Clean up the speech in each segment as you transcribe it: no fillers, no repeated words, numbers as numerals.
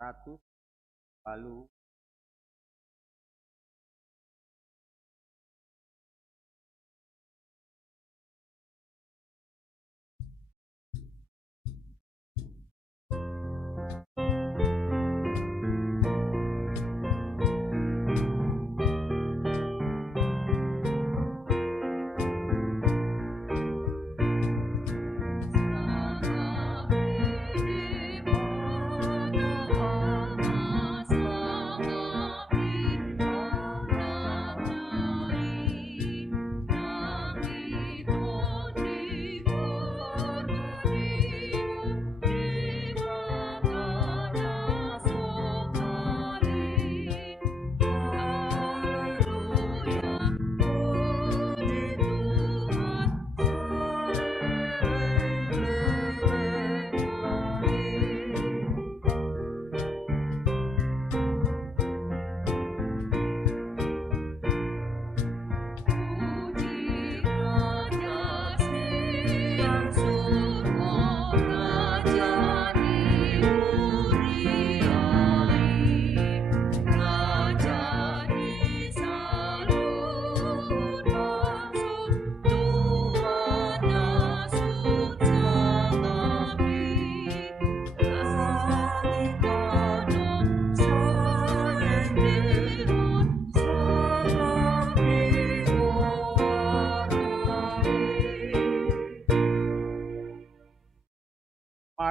100 lalu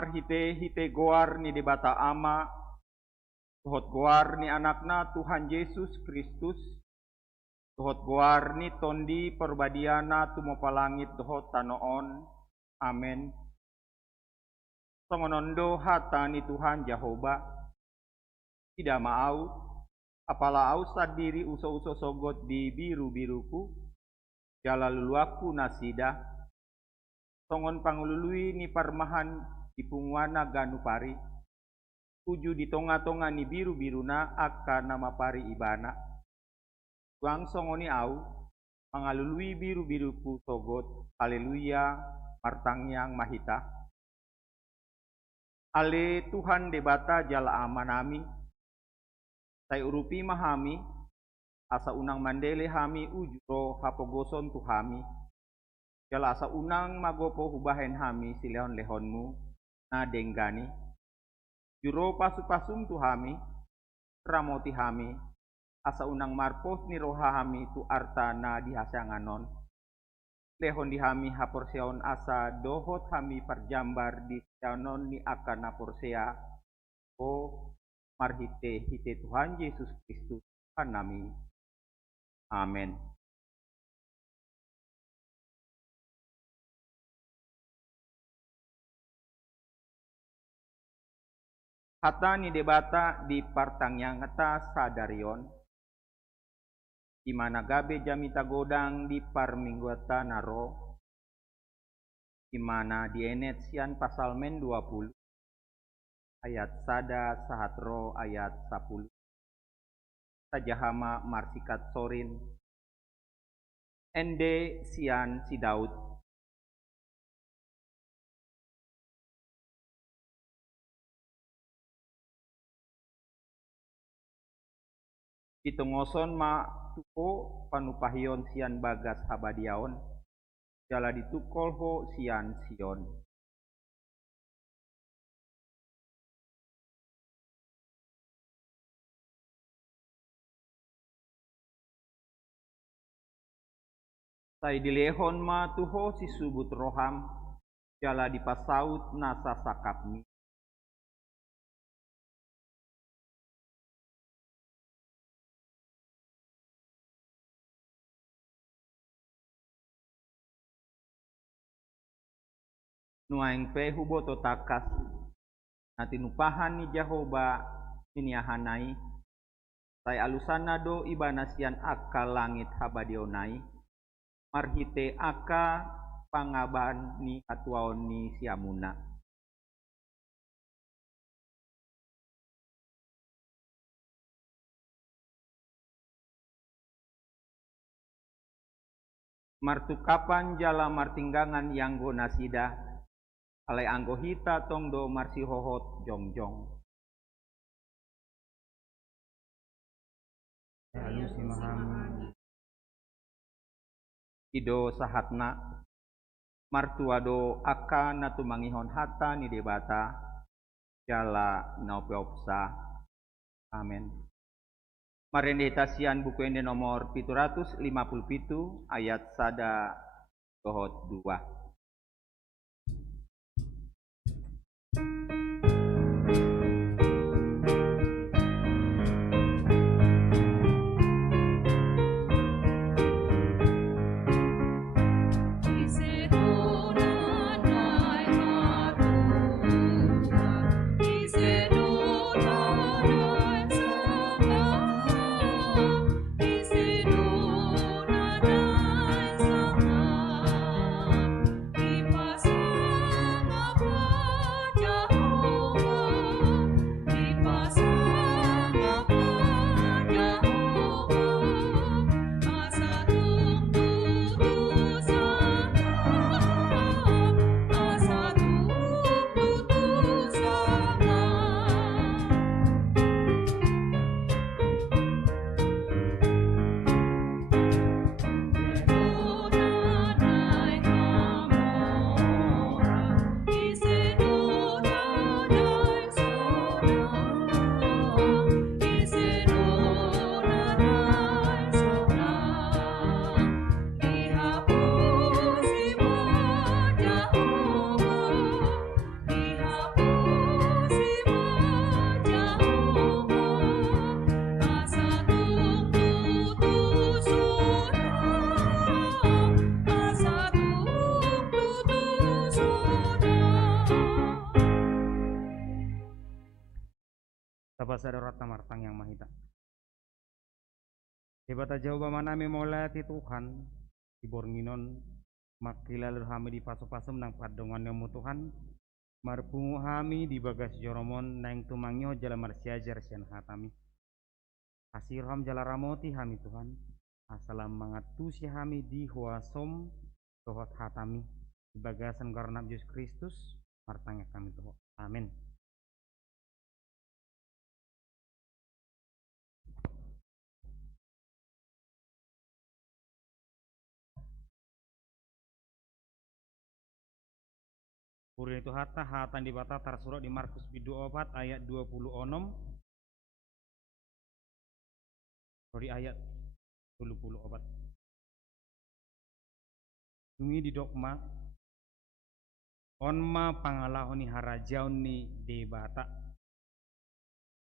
mar hite goar ni debata ama tuhot goar ni anakna Tuhan Yesus Kristus tuhot goar ni tondi perbadiana tumopalangit dohot tanoon. Amen. Songonondo hata ni Tuhan Jehovah tidak mau apala au sadiri uso-uso sogot di biru-biruku jala luluaku nasida songon pangulului ni parmahan di pungwana ganupari tuju di tonga-tonga ni biru-biruna akka nama pari ibana tuang songoni au mangalului biru-biruku sogot. Haleluya martangyang mahita ale Tuhan debata jala amanami sai urupi mahami asa unang mandele hami ujuro hapogoson tuhami jala asa unang magopo hubahen hami silehon-lehonmu na denggani juro pasu-pasum tuhami ramoti hami asa unang marpos ni roha hami tu arta na dihasanganon lehon di hami haporseon asa dohot hami parjambar di sianon ni akana porsea o marhite hite Tuhan Yesus Kristus nami. Amen. Hata ni debata di partangyang ngeta sadarion di mana gabe jamita godang di parmingguata naro di mana di enet sian pasal men 20 ayat sada sahatro ayat 10 sajahama marsikat sorin ende sian si Daud itungoson ma tuko panupahion sian bagas habadiaon jala ditukol ho sian Sion. Sai dilehon ma tuho si subut roham jala dipasaut nasa sakapmi nuaing pe huboto takas natinupahan ni Jehovah niniahanai sai alusana do ibanasian akka langit habadionai marhite aka pangaban ni atuaon ni siamuna martukapan jala martinggangan yanggo nasida alai anggo hita tongdo marsihohot jongjong lalu si mahami Ido sahatna martuado aka na tumangihon hata ni debata jala naupiopsa. Amin. Marendetasian buku ini nomor 757 ayat sada dohot 2. Sabasadarat tamartang yang mahita. Debata jauh manami molati Tuhan di bornginon makilal hami di paso-pasem nang padongan yang Tuhan marpungu hami di bagas joromon nang tumangyo jala marsiajar sian hatami asir ham jala ramoti hami Tuhan asalam mangatusi hami di huasom tohot hatami di bagasan karena Yesus Kristus martangnya kami Tuhan. Amin. Puri itu hatan di bata tersurat di Markus bidu 4 ayat 26 dari ayat 24. Dungi di dogma onma pangalahon ni harajaon ni debata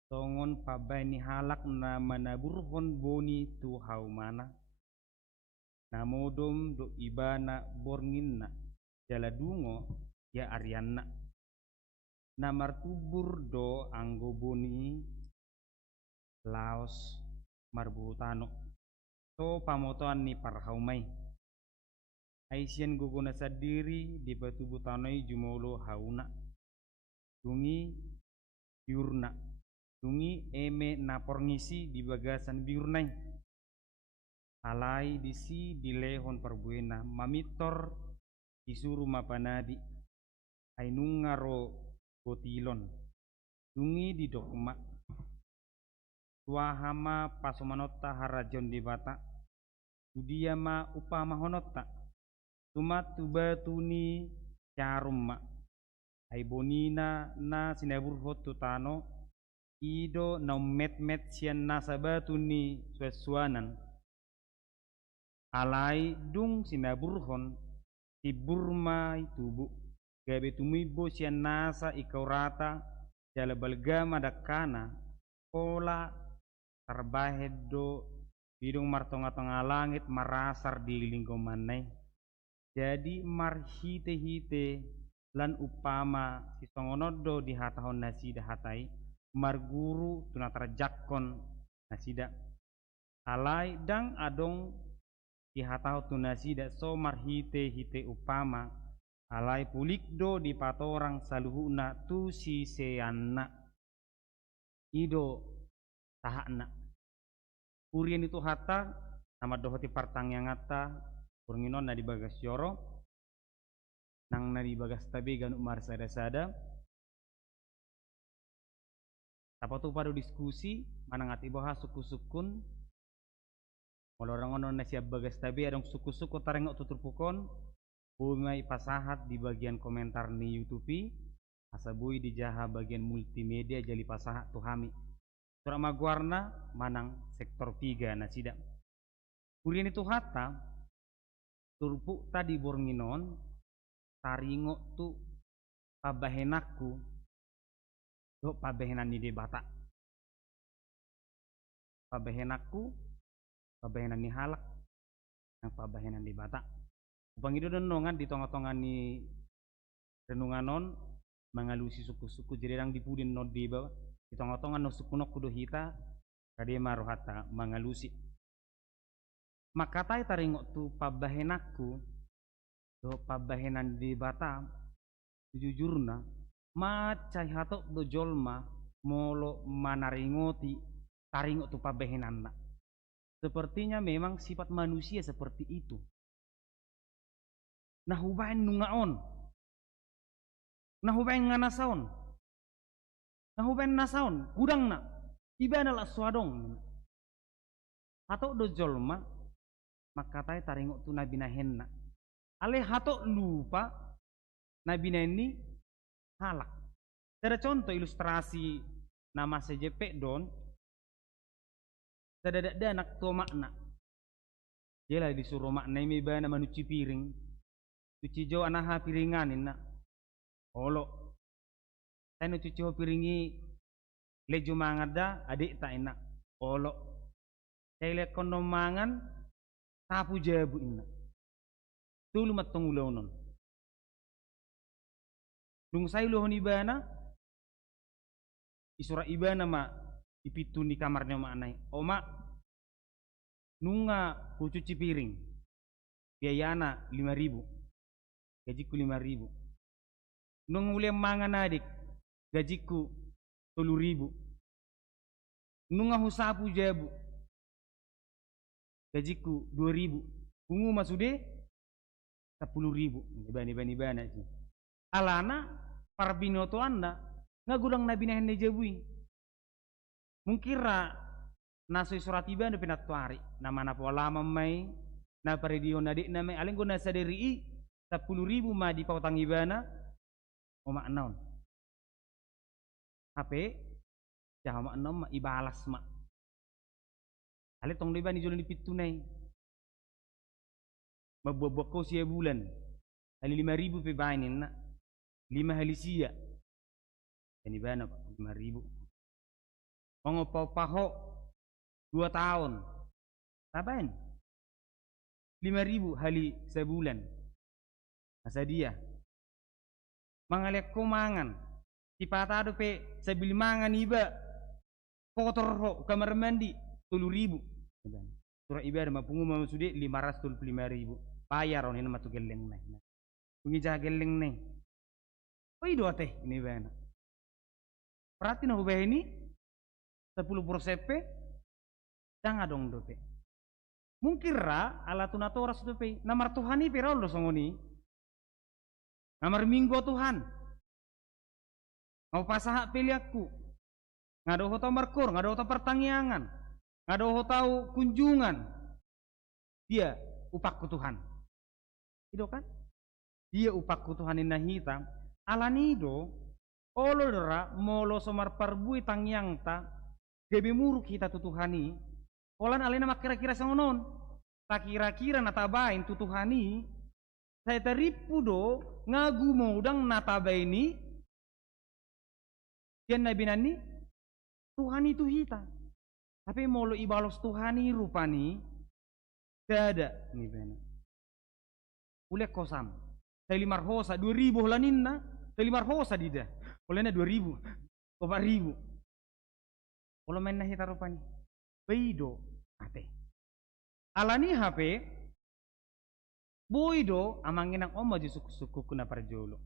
tongon pabay ni halak na manaburhon boni tu haumana namodom do ibana borngin na jaladungo ya Ariana na martubur do anggo boni laos marbutano to pamotoan ni parhaumay Aisyen guguna sadiri di batu butanoi jumolo hauna dungi biurna dungi eme naporngisi di bagasan biurnai alai disi dilehon perbuena mamitor disuruh mapanadi ainungaro botilon dungi di dokma tuahama pasomanota harajon di bata tudiama upama honota tumat tubatuni carumma aibonina na sinabur hotu tano ido na met sian nasabatuni suasuanan alai dung sinaburhon si burma itubu gabe tumibo sian nasa ikau rata jala balgama dakana pola terbahedo bidung martonga-tonga langit marasar di lingkunganai jadi marhite-hite lan upama si songonodo di hatahon nasida hatai marguru tunatarjakkon nasida alai dang adong di hataho tunasida so marhite-hite upama alai pulikdo di patorang saluhuna tu si seanna ido tahakna kurian itu hata nama dohoti partang yang ngata purnginon na di bagas yoro nang na di bagas tabe ganu mar sada-sada apa tu pada diskusi manangati bahas suku-sukun Orang na siya bagas tabi adong suku-suku tarengok tuturpukon umay pasahat di bagian komentar ni YouTube asabui di jaha bagian multimedia jali pasahat tuhami surah magwarna manang sektor 3 na sida kurian itu hata turpuk tadi bornginon taringok tu pabahenakku do pabahenan ni debata pabahenakku pabahenan ni halak yang pabahenan di bata upang itu denongan di tonga-tonga ni renunganon mengalusi suku-suku jadi yang dipudin no di bawah di tonga-tonga no suku no kudo hita kade marohata mengalusi maka tai taringok tu pabahenakku do pabahenan di bata jujurna macai hatok do jolma molo manaringoti taringok tu pabahenan na sepertinya memang sifat manusia seperti itu. Nahubain nungaon. Nahubain nganasaon. Nahubain nasaon. Gudang na. Iba adalah suadong. Hatok do jolma. Maka tay taringok tu nabi nahen na. Ale hatok lupa. Nabi ini halak. Ada contoh ilustrasi nama CJP don. Sadadak anak tua makna. Dia lah disuruh makna ini bana manuci piring. Cuci jauh anak piringanin nak. Olo. Saya nu cuci piringi leju mangada adik tak enak. Olo. Saya lihat kondom mangan tapu jabu ina. Tulu matong ulonon. Dung saya luhon ibana. Isura ibana mak. Ipitu di kamarnya maknai oma nunga ku cuci piring biayana 5.000 gajiku 5.000 nung ulem mangan adik gajiku 10.000 nunga husapu jabu gajiku 2.000 ungu masude 10.000 bani sih alana parbinoto anda ngagudang nabi nahenne jabui mungkira naso surat iba na pinatuari nama na po lama may na paredio na di na may alin ko na sa diri 10.000 ma di pautang iba na o maanaon hape jaha maanaon ma ibalas ma alin tong iba ni julan di pitunay mabubuak ko siya bulan ali 5.000 pibainin na 5 halisia yan iba na 5.000 Mengopaho 2 tahun. Tapain? 5.000 hali sebulan. Masa dia. Mangalek ko mangan. Tipatado pe sabili mangan iba. Kotor ho kamar mandi 10.000. Surah ibadah mapungu mamusude 525.000. Bayar on ina matu geleng na. Pungija geleng na. Oi do teh ini bana. Perhati na hubah ini 10% jangan dong dope mungkin ra ala tunatoras dope namar Tuhani pero lo songoni namar minggu Tuhan mau pasahak piliakku ngado ho tau markur ngado ho tau pertangyangan ngado ho tau kunjungan dia upakku Tuhan itu kan dia upakku Tuhan inna hitam ala nido olo dera molo somar parbui tangyang ta Gabi muruk kita tutuhani, olan alena mak kira-kira sangonon, tak kira-kira natabain tutuhani, saya teripu do ngagu modang natabaini, kian nabi nani, Tuhan itu hita, tapi molo ibalos Tuhani rupani, tidak ada nih benar. Ulek kosam, saya 5 hosa 2.000 laninna, saya 5 hosa dida, olehnya 2.000, 4.000. Kalau main nahi tarupani, beido ate. Alani HP, boido amangin ang oma di suku-suku kuna parjolo.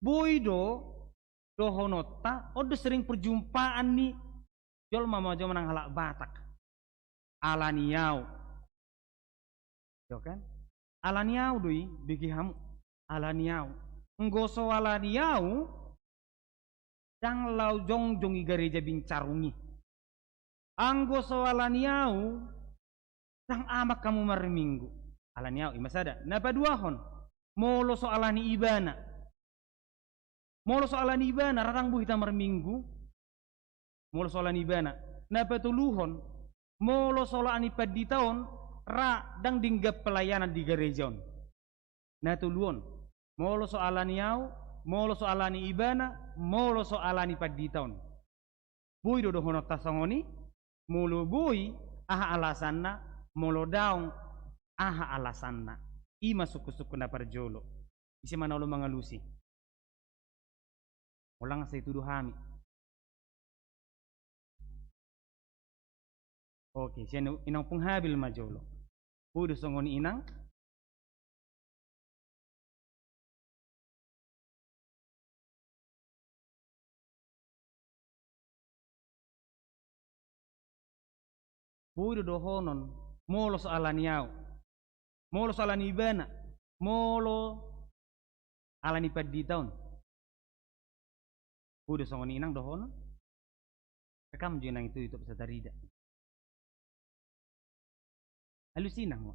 Boido dohonota, odo sering perjumpaan ni jol mama jol menang halak Batak. Alaniau, yo kan? Alaniau doi bagi hamu. Alaniau, nggoso alaniau. Dang lau jong jongi gereja bincarungi. Anggo soalaniau Lang amak kamu marminggu. Alaniau imasada. Napa duahon? Molo soalani ibana. Molo soalani ibana ratang buhita marminggu. Molo soalani ibana. Napa tuluhon? Molo soalani paditaon ra dang dinggap pelayanan di gerejaon. Na tuluhon. Molo soalani au, molo soalani ibana, molo soalani paditaon. Boy do hono tasongoni, molo boy aha alasanna, molo daong aha alasanna. Ima suku-suku na parjolo. Isi mana lo mga lusi. Walang sa ituduh hami. Oke, siya inang punghabil majolo. Pudo songon inang. Pudo dohonon, molo soalan yao. Molo soalan ibana. Molo alani paditaon. Pudo songon inang dohonon. Rekam jo nang itu sa tarida. Halusinang mo.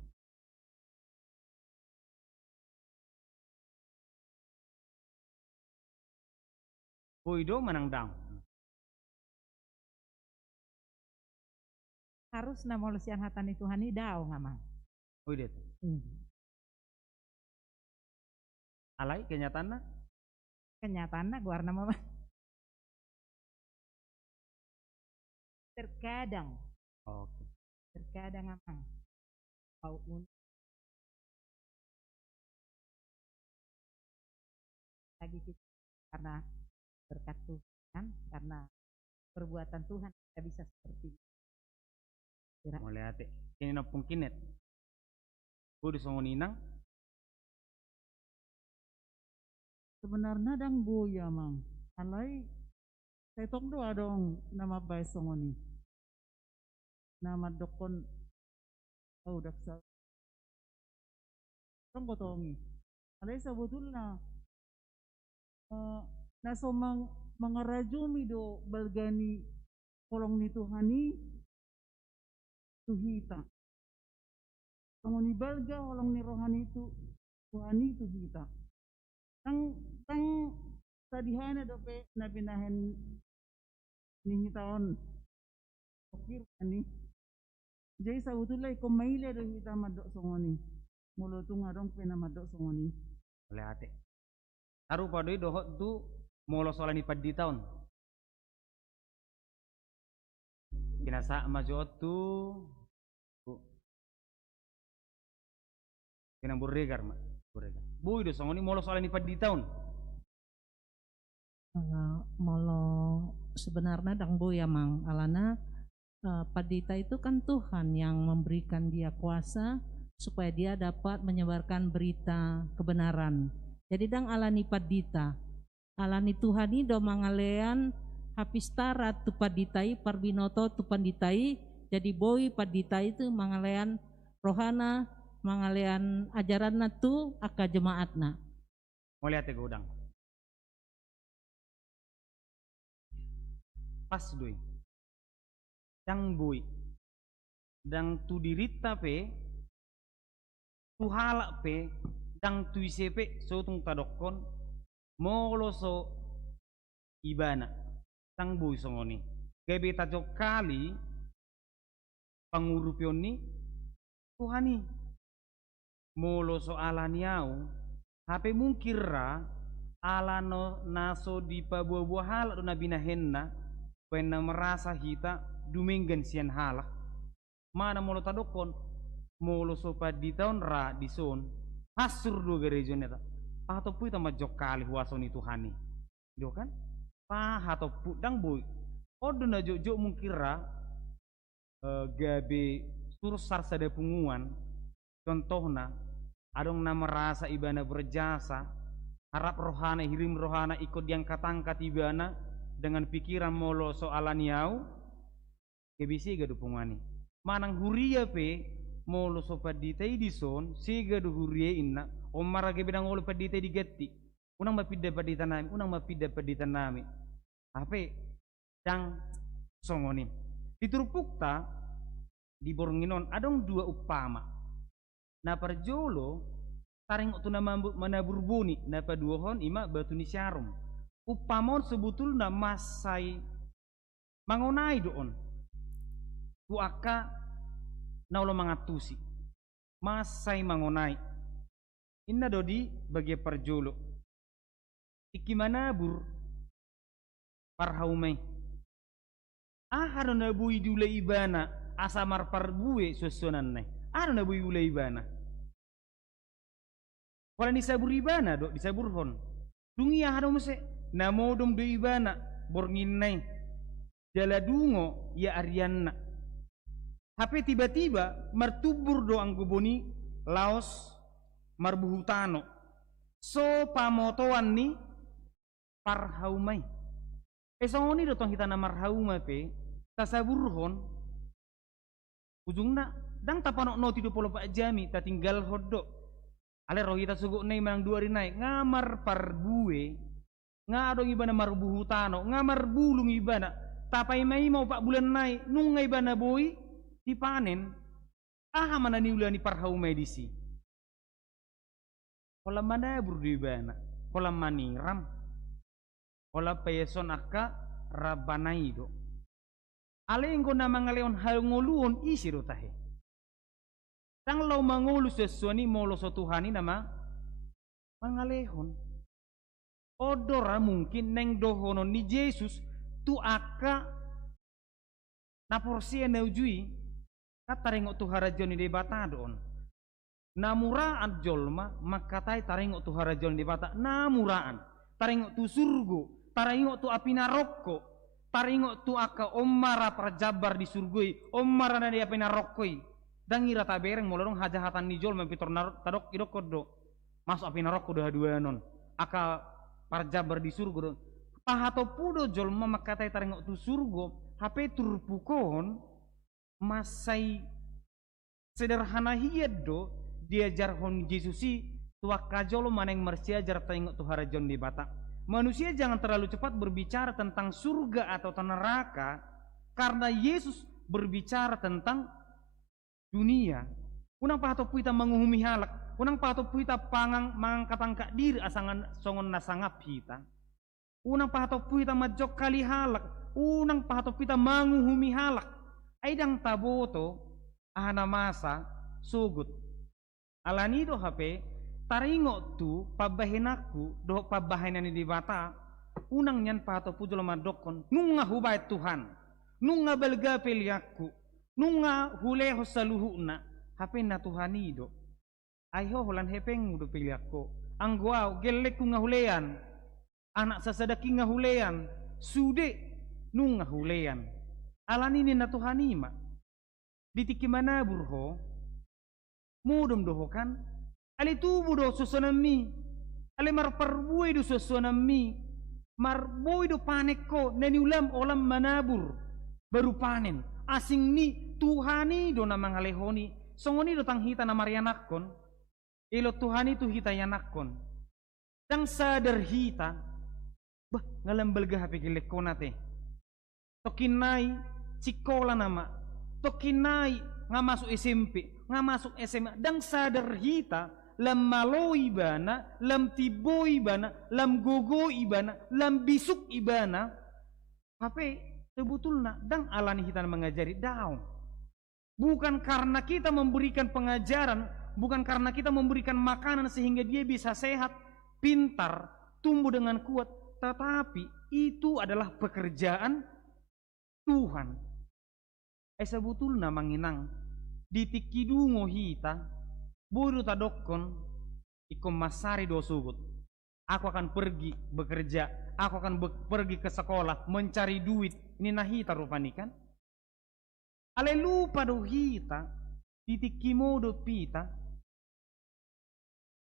Puido manang daong. Harus na molo siang hatani Tuhan ni daw nga mang. Puido itu. Alay kenyataan na? Kenyataan na guar na mama. Terkadang. Oke. Terkadang nga mang. Paun. Lagi kita karena berkat Tuhan, karena perbuatan Tuhan kita bisa seperti itu. Mulai ate, kini napong kinet. Pudo songon inang. Sebenarnya dang buya mang. Alay saya tong doa dong nama bay songoni. Nama dokon daksa. Tong botongi. Alay sebetulnya naso mga rajumi do balgani kolong ni Tuhani tuhita. Songoni balga kolong ni rohani itu Tuhani tuhita. Tang sadihana dope na binahen ni taon okir ani jay sa utulay ko maile do hita madok songoni mulo tunga dong pena madok songoni Oleh ate. Aru padoi dohot tu molo soalani paditaon. Kinasa majo tu kinang burregar ma. Burregar. Boy do songoni molo soalani paditaon. Molo sebenarnya dang boya mang alana padita itu kan Tuhan yang memberikan dia kuasa supaya dia dapat menyebarkan berita kebenaran. Jadi dang alani padita, alani Tuhani do mangalean hapistara tu paditai parbinoto tu panditai. Jadi boy padita itu mangalean rohana, mangalean ajaran tu aka jemaatna. Mau lihat ya godang. Pas doi. Dang boy. Dang tu dirita pe. Tu halak pe. Dang tu isepe sotung tadokon. Molo so ibana. Dang boy songoni. Gebe tajok kali. Pangurupion ni. Tuhani. Molo so alaniau. Hape mungkira. Ala no naso di pabuah-buah halak do nabinahenna. Pena merasa hita dumenggan sian halak. Mana molo tadokon. Molo sopa di tahun ra di son. Hasur do gereja neta. Pahato pui tama jok kali huasoni Tuhani. Do kan? Pahato pu dang boy. Odo na jok mungkira. Gabe sursar sada punguan. Contohna. Adong na merasa ibana berjasa. Harap rohana hirim rohana ikut yang katangkat ibana. Dengan pikiran molo soalan yau kebisi gadu pungani manang huria pe molo so paditai di son siga du huria inna omara ke bidang olo paditai di gatti unang mapidda padita nami unang mapidda padita nami ape dang songoni diturupukta di Bornginon adong dua upama. Na parjolo taring tu nama manabur buni na paduhon ima batu ni syarum. Upamon sebetulna masai mangonai doon. Tu aka naulo mangatusi. Masai mangonai. Inna dodi bagi parjolo. Iki manabur parhaumai. Ahano na bui dula ibana asamar parbue susunan nai. Ano na bui dula ibana. Wala ni sabur ibana do disaburhon. Dungi ahano mese namodom do ibana borngin nai. Jala dungo ya Arianna. Tapi tiba-tiba martubur do ang guboni laos marbuhutano. So pamotoan ni parhaumai. Esongoni do tong kita na marhaumai pe tasaburhon ujungna dang tapanok no tidu polo pak jami ta tinggal hodok. Ale rohita sugu nei manang dua rinai ngamar parbue ngadong ibana marbuhutano ngamar bulung ibana tapai mai mau pak bulan nai nungai ibana boy dipanen aha mana niulani parhaumai disi. Kolam mana burdu ibana kolam maniram kolam payeson akka rabanaido. Ale engko na mangaleon hal ngoluon isi do tahe. Tang lau mangolu sesuani molo so Tuhani nama mangalehon. Odora mungkin neng dohonon ni Yesus tu aka naporsia neujui katarengok tu harajon di bata doon. Namuraan jolma makatai tarengok tu harajon di bata namuraan. Tarengok tu surgo, tarengok tu api naroko. Taringok tu aka omara prajabar di surgoi omara na dia pena rokkoi dangira tabereng molorong hajahatan ni jol mempitor tadok idok kodo masuk api narokko dua non aka prajabar di surgo pahato pudo jol makatai taringok tu surgo hape turpukon masai sederhana hiad do diajar hon Yesusi tuaka jolo maneng marsiajar taringok tu harajon di bata. Manusia jangan terlalu cepat berbicara tentang surga atau neraka karena Yesus berbicara tentang dunia. Unang pahato puita menguhumi halak, unang pahato puita pangang mangkatangka diri asangan songon nasangap hita. Unang pahato puita majok kali halak, unang pahato puita menguhumi halak. Aidang taboto ahana masa sugut. Alanido hape taringok tu pabahenaku doh pabahenan di bata unang nyan pato pujo madokon nunga hubay Tuhan nunga belga peliaku nunga huleho saluhuna hape na Tuhanido ayho holan hepeng do peliako angguau gelek nga hulean anak sasadaki nga hulean sude nunga hulean alanini na Tuhanima ditiki mana burho mudum doho kan ali tubu do susunami ali marparbui do susunami marbui do paneko neni ulam olam manabur baru panen asing ni Tuhani do na mangalehoni songoni do tanghita na marianakon ilo Tuhani tu hita yanakon dang sadar hita bah ngalambal gahapi gilekonate tokinai sikola nama tokinai nga masuk SMP nga masuk SMA dang sadar hita lam malo ibana, lam tibo ibana, lam gogo ibana, lam bisuk ibana. Tapi sebetulnya dang alani kita mengajari daun. Bukan karena kita memberikan pengajaran, bukan karena kita memberikan makanan sehingga dia bisa sehat, pintar, tumbuh dengan kuat, tetapi itu adalah pekerjaan Tuhan. Sebetulnya manginang ditikidungo hita buru tadokon ikom masari do sugut. Aku akan pergi bekerja, aku akan pergi ke sekolah mencari duit. Ini nahita rupani kan? Ale lupa do hita titikimo do pita.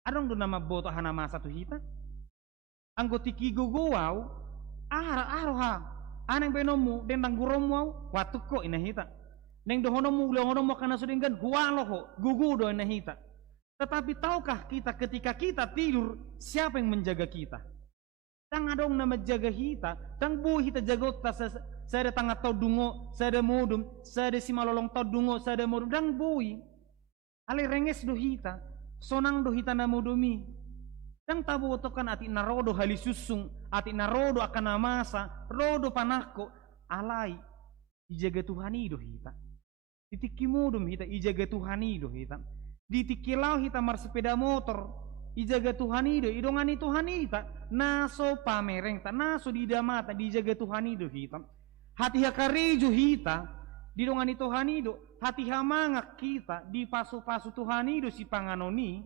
Adong do nama boto hana masa tu hita. Anggo tiki gogowau aro ha. Anang benomu dendang guromu watu ko ina hita. Neng dohonomu lehonomu kana sudinggan hualoho gugu do ina hita. Tetapi tahukah kita ketika kita tidur siapa yang menjaga kita? Tang adong nama jaga hita, tang bu hita jagot ta sada tanga tau dungo, sada modum, sada si malolong tau dungo, sada modum, dang bui. Ale renges do hita, sonang do hita na modumi. Dang tabu otokan ati narodo hali susung, ati narodo akan amasa, rodo panako, alai ijaga Tuhani do hita. Ditiki modum hita ijaga Tuhani do hita. Ditiki lau hita mar sepeda motor, ijaga Tuhani do, idongani Tuhani hita, naso pamereng ta, naso didamata, dijaga Tuhani do hita. Hati hakarejo hita, didongani Tuhani do, hati hamangak kita, di pasu-pasu Tuhani do si panganoni,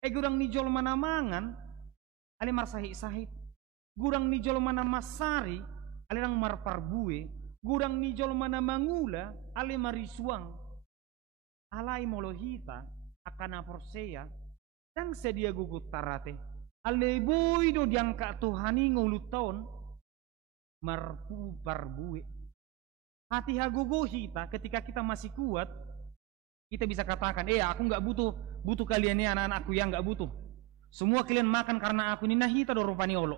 gurang nijol mana mangan, ale mar sahit-sahit. Gurang nijol mana masari, ale rang mar parbue. Gurang nijol mana mangula, ale marisuang. Alai molohita, akana porseya, dang sedia gugut tarate. Ale boido diangka Tuhani nguluton, marpu parbue. Hati hagogo hita, ketika kita masih kuat, kita bisa katakan, aku nggak butuh kalian nih anak-anakku yang nggak butuh. Semua kalian makan karena aku ini hita do rupani olo.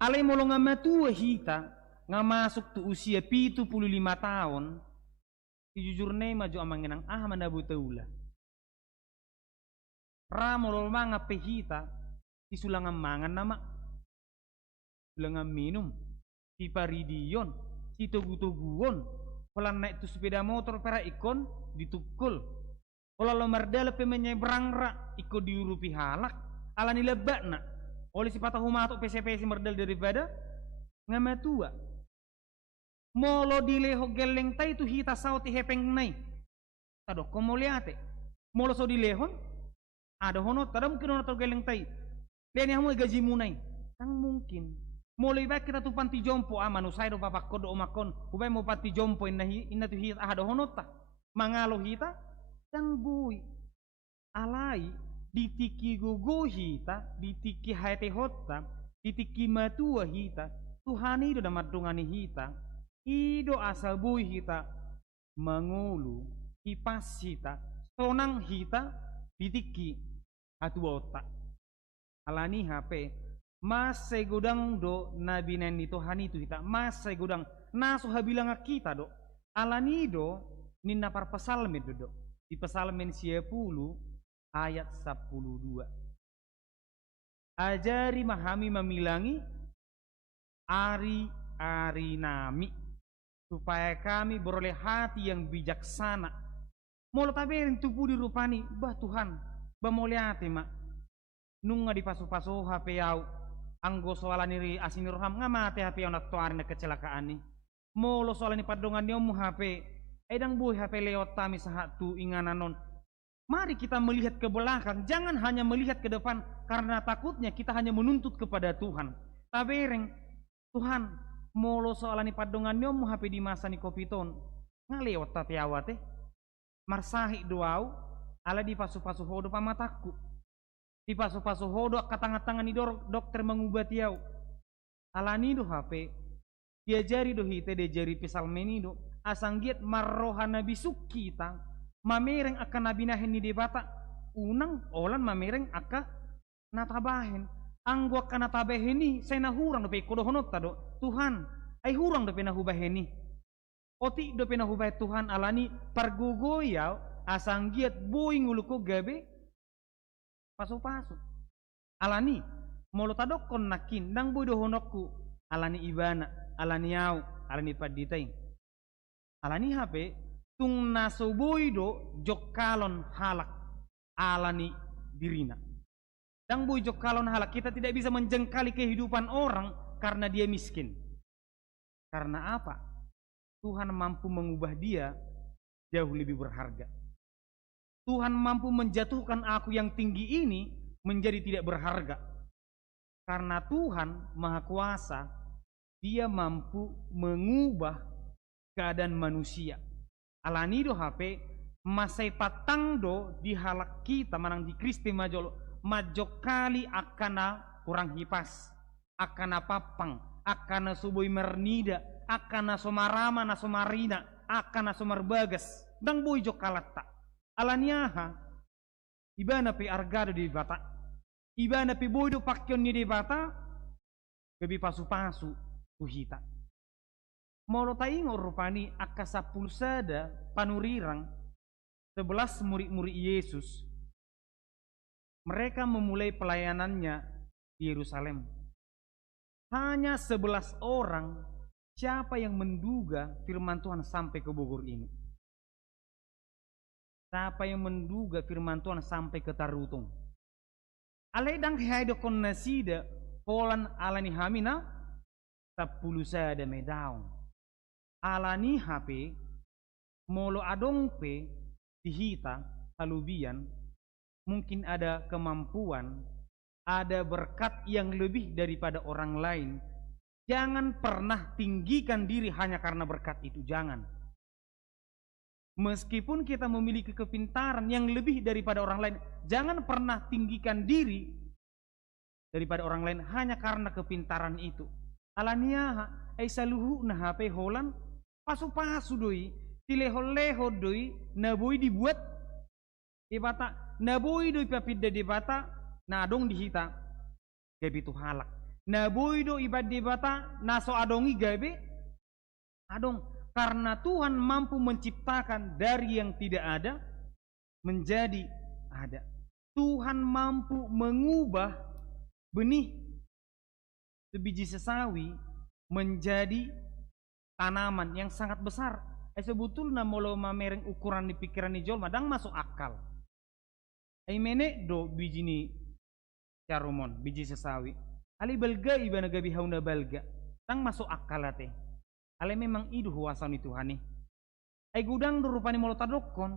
Ale molo ngamatua hita, nga masuk tu usia 75 tahun, jujurnya maju amangenang manabu taula. Ramolo manga pehita, isulangan mangan nama, isulangan minum, tiparidion, sitogu-toguon, kalau naik tu sepeda motor pera ikon ditukul. Kalau lo merdala menyeberang rak ikut diurupi halak. Ala ni lebak nak. Oleh si patah humatuk PC merdal daripada ngamatua. Molo dileho geleng tai tu hita sauti hepeng nai. Tado komo liate. Molo so dilehon ada honot tado mungkin honot geleng tai. Lian yang gaji munai. Tang mungkin. Mulai baik kita tu panti jompo manusai do bapak kodo omakon. Ubay mo panti jompo inna tu hita ada honot ta. Mangalo hita tang bui. Alai ditiki gugu hita, ditiki haite hotta, ditiki matua hita. Tuhan itu damat dungani hita. Ido asal bui hita mangulu, kipas hita, sonang hita, ditiki atu otak. Alani HP, mas segudang do nabi neni Tuhan itu hita, mas segudang naso habilang kita do. Alani do ninna par pesalmen do. Di pesalmen 10 ayat 12. Ajari mahami memilangi ari nami supaya kami beroleh hati yang bijaksana. Molo taberin tubuh dirupani, bah Tuhan, bah moliate mak. Nunga di pasu-pasu HP yau, anggo soalan iri asini roham ngamate HP yau nak tuarin na kecelakaan ni. Molo soalan ni padongan nyomu HP, edang buih HP lewat tami sahatu ingananon. Mari kita melihat ke belakang, jangan hanya melihat ke depan karena takutnya kita hanya menuntut kepada Tuhan. Tabereng, Tuhan, molo soalan ni padongan nyomu HP di masa ni kopiton, ngalewat tapi awate, marsahi doau, ala di pasu-pasu hodo pamataku, di pasu-pasu hodo katang-tangan ni dokter mengubati yau, ala ni do HP, dia jari do hite dia jari pisal menido, asang giat marrohana bisuk kita, mamereng akan nabinahin ni debata, unang olan mamereng akan natabahin. Anggo akan natabahin ni, saya nahurang dope kodohonot tado, Tuhan, ay hurang dope nahubahin ni. Oti dope nahubahin Tuhan alani pargugoyaw, asang giat boing uluko gabe, paso-paso. Alani, molo tadokon nakin, dang boy dohonokku, alani ibana, alani yaw, alani paditay. Alani HP, tung nasoboy do jokalon halak, alani dirina. Dang boy jokalon halak, kita tidak bisa menjengkali kehidupan orang karena dia miskin. Karena apa? Tuhan mampu mengubah dia jauh lebih berharga. Tuhan mampu menjatuhkan aku yang tinggi ini menjadi tidak berharga. Karena Tuhan Maha Kuasa, dia mampu mengubah keadaan manusia. Alanido HP, masai patang do di halak kita manang di Kristi majolo. Majo kali akana kurang hipas, akana papang, akana suboi mernida, akana somarama na somarina, akana somarbagas, dang boy jokalata. Alaniaha, ibana pe argado di bata, ibana pe boy do pakyon ni di bata, gabi pasu-pasu tuhita. Molo taingo rupani akka 10 sada panurirang 11 murid-murid Yesus. Mereka memulai pelayanannya di Yerusalem. Hanya 11 orang, siapa yang menduga firman Tuhan sampai ke Bogor ini? Siapa yang menduga firman Tuhan sampai ke Tarutung? Aledang haido kon nasida polan alani hamina 10 sada medaung. Alani HP molo adong pe dihita halubian, mungkin ada kemampuan, ada berkat yang lebih daripada orang lain. Jangan pernah tinggikan diri hanya karena berkat itu, jangan. Meskipun kita memiliki kepintaran yang lebih daripada orang lain, jangan pernah tinggikan diri daripada orang lain hanya karena kepintaran itu. Alania ai saluhu na HP holan pasu-pasu doi, tileho-leho doi, naboi dibuat di bata, naboi doi papida di bata, nadong dihita gabi tu halak. Naboi doi ibad di bata, naso adongi gabi adong. Karena Tuhan mampu menciptakan dari yang tidak ada menjadi ada. Tuhan mampu mengubah benih sebiji sesawi menjadi tanaman yang sangat besar. Sebetulnya molo mamereng ukuran di pikiran ni jol madang masuk akal. Mene do biji ni carumon, biji sesawi. Ali balga ibana gabi hauna balga. Tang masuk akal ate. Ale memang idu huasan itu Tuhan. Ai gudang rupani molo tadokon.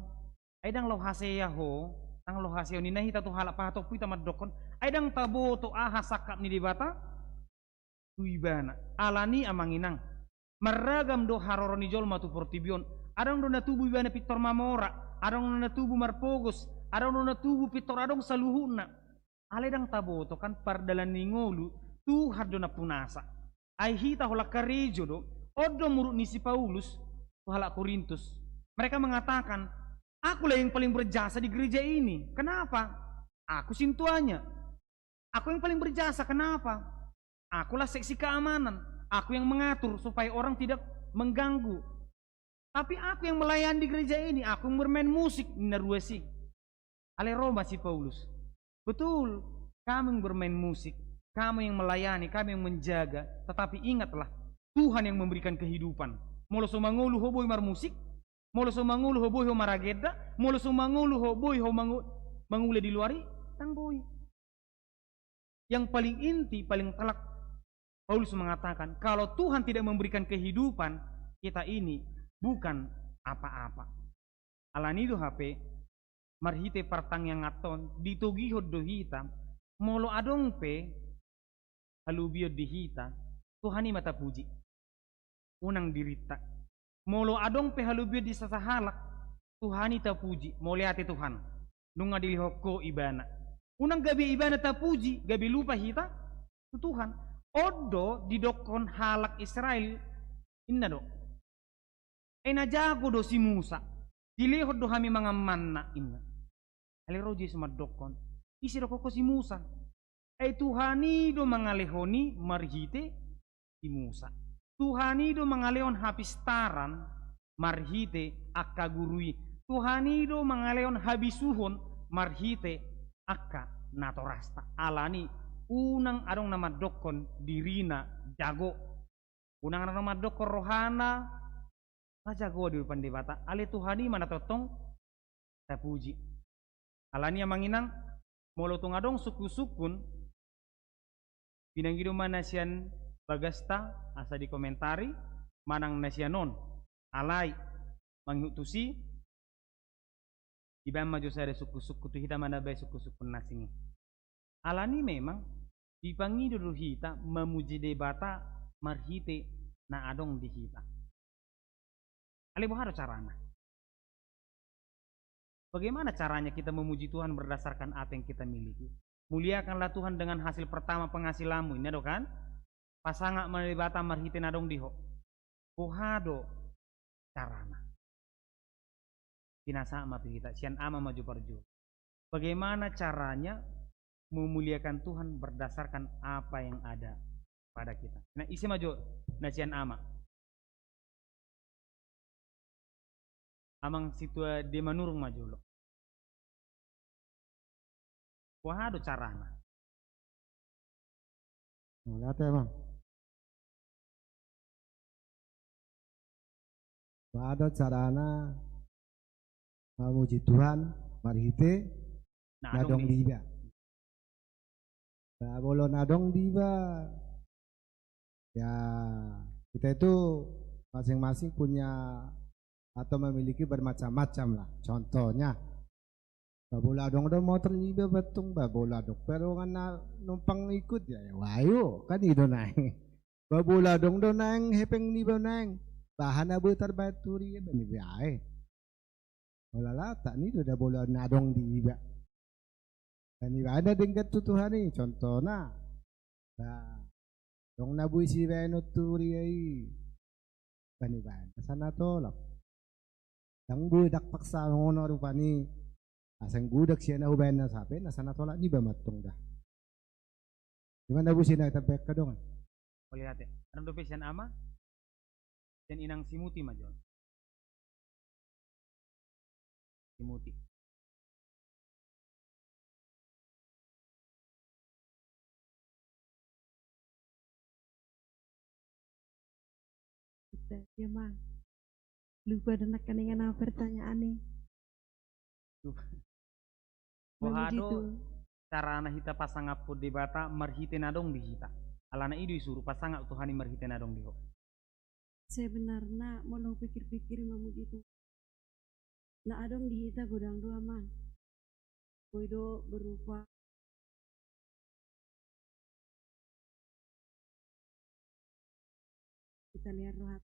Ai dang lo haseya ho, tang lo haseo ni nahi tatu halak pahato pita madokon. Ai dang tabo to aha sakap ni di bata. Tuibana alani amanginang. Meragam do haroro ni jol matu portibion. Adang do na tubu ibana pitor mamora, adang do na tubu marpogos, adang do na tubu pitor adong saluhuna. Ale dang tabo to kan pardalan ni ngolu Tuhan do na punasa. Ai hita hola karejo do. Odo muruk ni si Paulus, halak Korintus. Mereka mengatakan, akulah yang paling berjasa di gereja ini. Kenapa? Aku sintuanya. Aku yang paling berjasa. Kenapa? Akulah seksi keamanan. Aku yang mengatur supaya orang tidak mengganggu. Tapi aku yang melayani di gereja ini. Aku yang bermain musik. Naruasi. Ale Roma si Paulus. Betul. Kamu yang bermain musik. Kamu yang melayani. Kamu yang menjaga. Tetapi ingatlah. Tuhan yang memberikan kehidupan. Molo sumangulu hoboy mar musik, molo sumangulu hoboy ho marageda, molo sumangulu hoboy ho mangule di luari, tangboy. Yang paling inti, paling telak, Paulus mengatakan, kalau Tuhan tidak memberikan kehidupan, kita ini bukan apa-apa. Alanido HP, marhite partang yang aton, ditugiho dohita, molo adong pe, halubio dihita, Tuhani mata puji. Unang dirita. Molo adong pehalubio di sasahalak. Tuhani ta puji. Moliati Tuhan. Nunga dilihoko ibana. Unang gabi ibana ta puji. Gabi lupa hita. Tuhan. Odo didokon halak Israel. Inna do. Najago do si Musa. Dilihot do hami mga manna. Inna. Aliroji sumadokon. Isi do koko si Musa. Tuhani do mangalehoni marhite si Musa. Tuhani do mangaleon hapistaran marhite akka gurui. Tuhani do mangaleon habisuhon marhite akka natorasta. Alani unang adong nama dokon dirina jago. Unang adong nama dokon rohana jago di depan debata. Ale Tuhani mana totong tapuji. Alani amanginang molo tung adong suku-sukun pinanggido manasian bagasta asa di komentari manang nasianon alai manghutusi ibang maju sare suku-suku tu hita mana bay suku-suku nasingi. Alani memang dipangido do hita memuji debata marhite na adong di hita. Ale buharo carana. Bagaimana caranya kita memuji Tuhan berdasarkan apa yang kita miliki? Muliakanlah Tuhan dengan hasil pertama penghasilanmu, ini do kan? Pasanga manibata marhite nadong diho. Buhado carana. Pinasa ama kita, sian ama maju parju. Bagaimana caranya memuliakan Tuhan berdasarkan apa yang ada? pada kita. Nah isi maju nasian ama. Amang situa di manurung maju lo. Wah ada carana. Lihat ya bang. Ada carana memuji Tuhan, marhite, nadong diba. Nah, bolo nadong diba. Ya, kita itu masing-masing punya atau memiliki bermacam-macam lah. Contohnya, babola dong do motor diba betung babola dong. Pero nga numpang ikut ya, wayo kan itu naik. Babola dong do nang hepeng niba nang. Bahan abu terbaturi ya bani biae. Bola lata ni udah bola nadong di iba. Bani ada dengan Tuhan ni contohnya. Nah, dong nabui si beno turi ai. Bani sana tolak. Yang budak paksa ngono rupani. Asang budak siya na hubayan na sabi na sana tolak ni ba matong dah. Gimana bu sina tabek ka dong? Lihat ya. Anong dopesian ama? Dan inang simuti majon. Simuti. Ya mang, lupa dan kaningan apa pertanyaan nih? Pohado cara anak hita pasang apa di bata marhite nadong di hita. Alana itu disuruh pasang Tuhan marhite nadong di ho. Sebenarnya mau lo pikir-pikir memuji itu. Nah adong di hita godang dua mang. Koido berupa kita lihat rohat.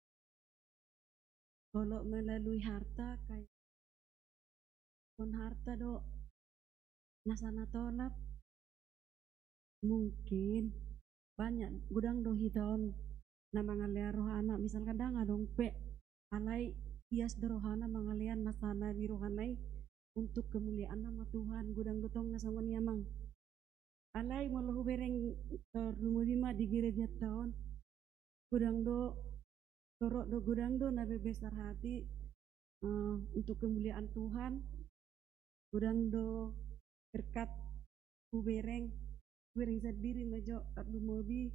Kalau melalui harta kayak kon harta do nasana tolap mungkin banyak gudang do hitaon na mangalia rohana misal kadang adong pe alai hias do rohana mangalian nasana di rohanai untuk kemuliaan nama Tuhan gudang do tong nasangon yamang alai molahu bereng rumudima di gereja tahun gudang do torok do gudang do nabe besar hati untuk kemuliaan Tuhan gudang do berkat kubereng sendiri majo abdu mobi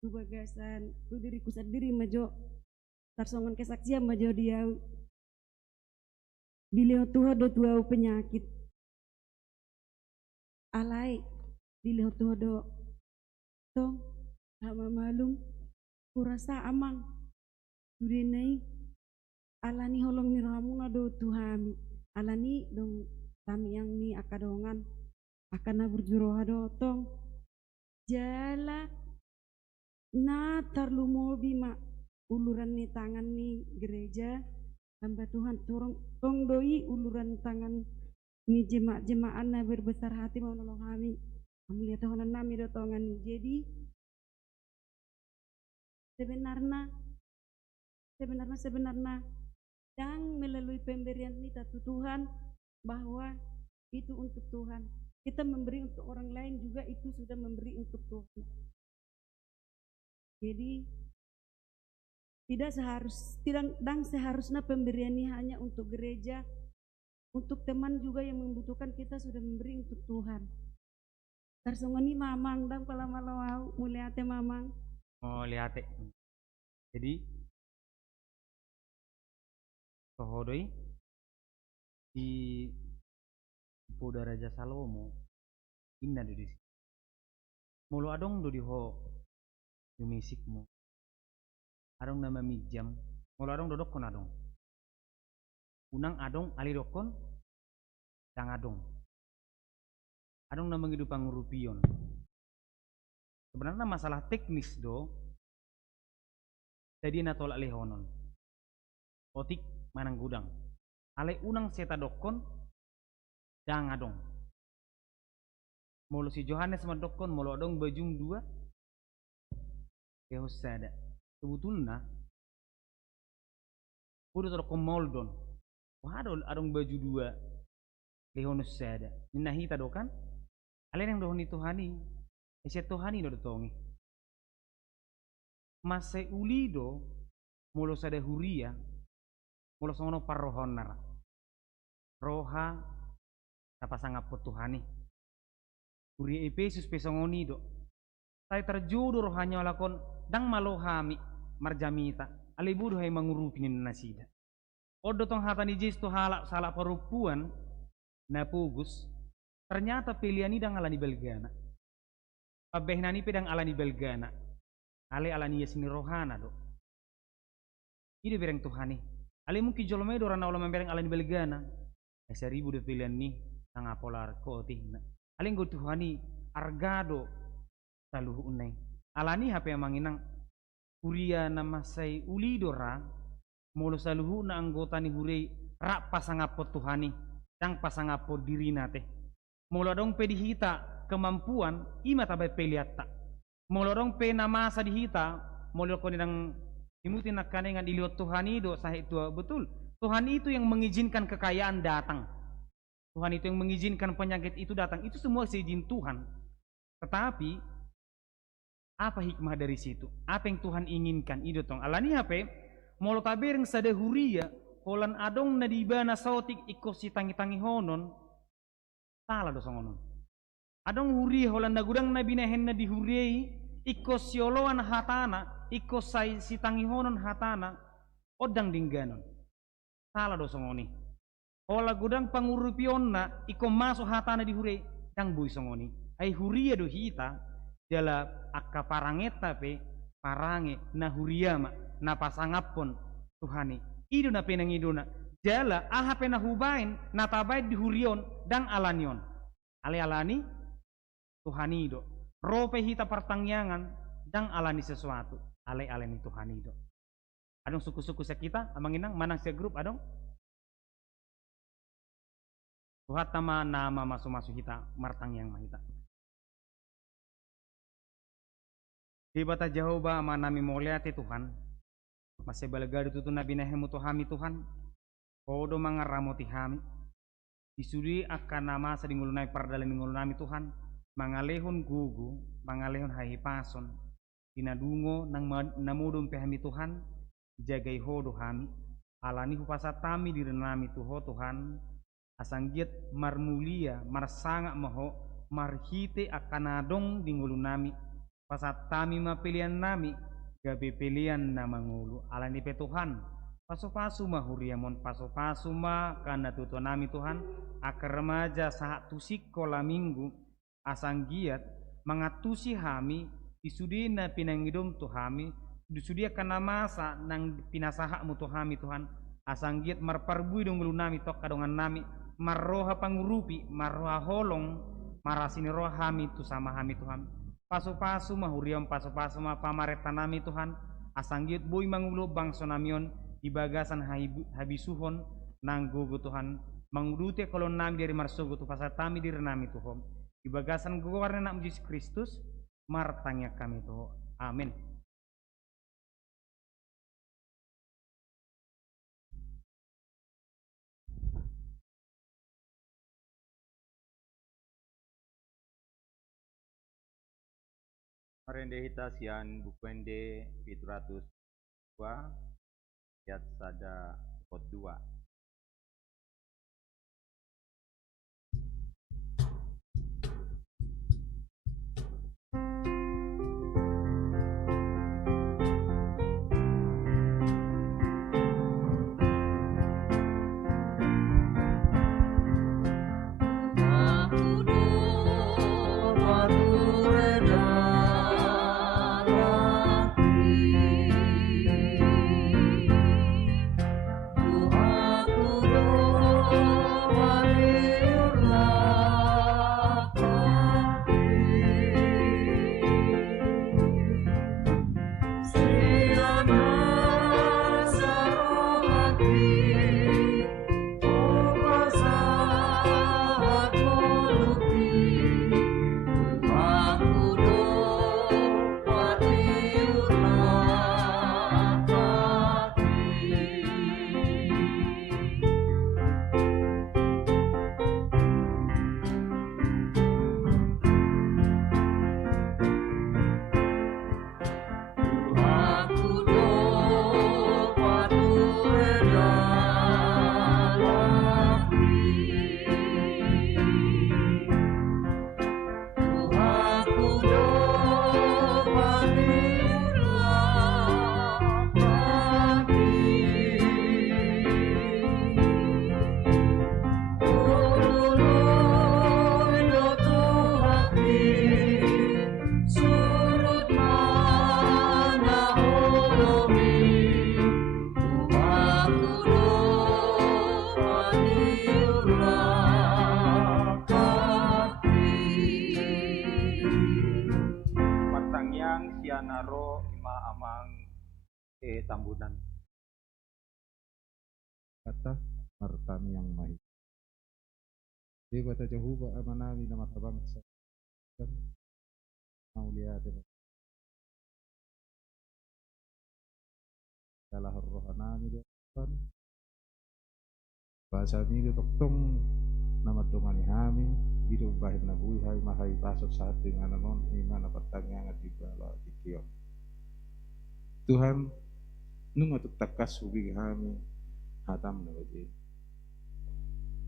ku bagasan ku diriku sendiri majo tarsongan kesaksian majo dia dilihat Tuhan do tua penyakit alai dilihat Tuhan do tong sama malum kurasa amang durinai alani holong miramu ngado Tuhami alani dong kami yang ni akadongan akan berjuroha dotong jala na tarlu mobi mak uluran ni tangan ni gereja hamba Tuhan tong doi uluran tangan ni jemaat na berbesar hati mau nolong kami lihat Tuhan nami dotongan ni jadi sebenarnya yang melalui pemberian ini tatu Tuhan bahwa itu untuk Tuhan kita memberi untuk orang lain juga itu sudah memberi untuk Tuhan jadi tidak seharusnya pemberian ini hanya untuk gereja untuk teman juga yang membutuhkan kita sudah memberi untuk Tuhan tarsongoni mamang dang pala malawau muliate mamang oh lihat jadi tohodoi di Poda Raja Salomo inna do di mulu adong do di ho yumisikmu adong nama mijam mulu adong do dokon adong unang adong ali dokon dang adong nama ngidupang rupion sebenarnya masalah teknis do jadi natolak lehonon otik manang gudang ale unang seta dokon dang adong mulu si Johannes madokon mulu adong bajung dua sada sebetulnya udah terkon moldon wah adong baju dua lehonus sada ninahi tadokan ale yang dohoni Tuhani eset Tuhani do tongi masai ulido mulo sada huria mulo songono parrohonara roha napasanga Tuhani huria Efesus pesongonido saya terjodoh rohanya lakon dang malohami marjamita alibudo hay mangurupin nasida odo tong hatani Yesus to halak salah perempuan na pugus ternyata pilihan ini dang alani belgana pabehnani pedang alani belgana alani yasini rohana do ini bereng Tuhani ale mungkin jolome do rana ulama bereng alani belgana 1000 de pilihan ni nang apolar koti ale nggo Tuhani argado saluhu unai alani hape manginang huria nama sai ulidora molo saluhu na anggota ni hurei rak pasangapo Tuhani dang pasangapo dirina teh molo dong pe dihita kemampuan ima tabai peliatta molo dong pe nama sa dihita molo ko nang imuti nakane ngan iliot Tuhani do sahih tua betul Tuhan itu yang mengizinkan kekayaan datang Tuhan itu yang mengizinkan penyakit itu datang itu semua seizin Tuhan tetapi apa hikmah dari situ apa yang Tuhan inginkan itu tong alani hape molo tabereng sada huria holan adong na dibana sautik ikos si tangi-tangi honon salah do songonon adong huria holan nagudang na binahen na dihuriai ikos sioloan hatana ikos sai si tangi honon hatana odang dingganon salah do songoni hola gudang pangurupion na iko masuk hatana dihuriai dang bui songoni ai huria do hita jala akka parangeta pe parange na huriama na pasangapon Tuhani idu na penang iduna jala aha pena hubain na tabai di hurion dan alanion ale alani Tuhani do rope hita pertangyangan dan alani sesuatu ale alani Tuhani do adong suku-suku sekita amanginang manang se grup adong Tuhat tama nama masuk-masuk kita martangyang mahita Dibata Jehovah manami moliati Tuhan masih balagado tutu nabi nahemu Tuhami Tuhan kodo mangaramoti hami disudi akan nama sadingulunai pardalin ngulunami Tuhan mangalehon gugu mangalehon hahipason dinadungo nang namudum pehami Tuhan jagai hodo hami alani hupasatami direnami tuho Tuhan asanggiat marmulia marsanga maho marhite akan adong dingulunami pasat tami mapilian nami gabe pilihan nama ngulu alani pe Tuhan pasu-pasu mahuriamon pasu-pasu ma kana tuto nami Tuhan akar remaja saat tusik kola minggu asang giat mangatusi hami isudina pinangidom Tuhami disudia kana masa nang pinasaha mu Tuhami Tuhan asang giat marparbui dong ngulu nami tok kadongan nami marroha pangurupi marroha holong marasini rohami tu sama hami Tuhan pasu-pasu mahuriam pasu-pasu ma pamareta nami Tuhan asanggiut boy mangulo bangso namion di bagasan habisuhon nang gugu Tuhan mangudute kolon nami dari marsugo tu pasatami diri nami Tuhan di bagasan gugu warna nak Yesus Kristus martanya kami Tuhan amin. Marende hita sian bukwende Fitratus 2 ayat sada pot 2. Tuhan naro ima amang tambunan. Kata martami yang mahir. Di bata Jehovah amanami nama bangsa. Kan mau lihat salah rohanami kan bahasa ini toktong nama dongani hami hidup bahir nabui hai mahai basot saat dengan non iman pertanyaan di bala dikio Tuhan nung atuk takas ubi hami hatam nabi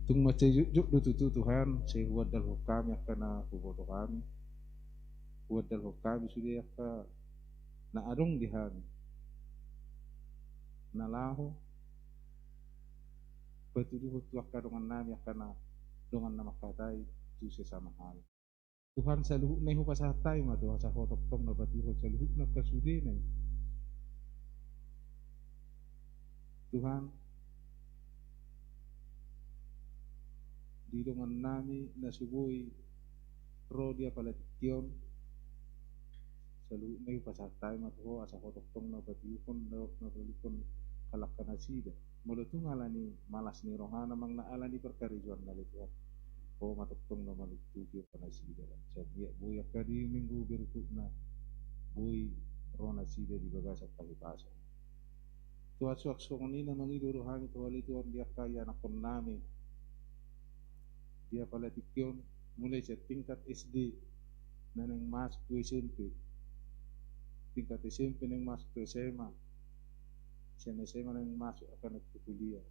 tung mace juk dututu Tuhan sehuat dal hukam yakana kuboto kami huat dal hukam sudah yakka na arong dihami nalaho betuduh tuakka dengan nami yakana dengan nama katai tu sesama hal Tuhan saluhuk nehu pasatai ma Tuhan sa hotok tong na batuho saluhuk na kasude na Tuhan di dengan nami na subui ro dia palatikion saluhuk nehu pasatai ma Tuhan asa hotok tong na batuho na balikon kalakkan asida mula tu ngalani malas ni rohana mang naalani perkarijuan nali Tuhan oh matuktong na maligtugir panasida sabiya buya kadi minggu berikutna buy rona sida di bagasa kalipasan Tuhan suak songoni na mangido rohani Tuhan Tuhan dia kaya nakon nami dia palatikyon mulai sa tingkat SD na nang masuk ke SMP tingkat SMP nang masuk ke SMA saya mana yang masuk akan ke kuliah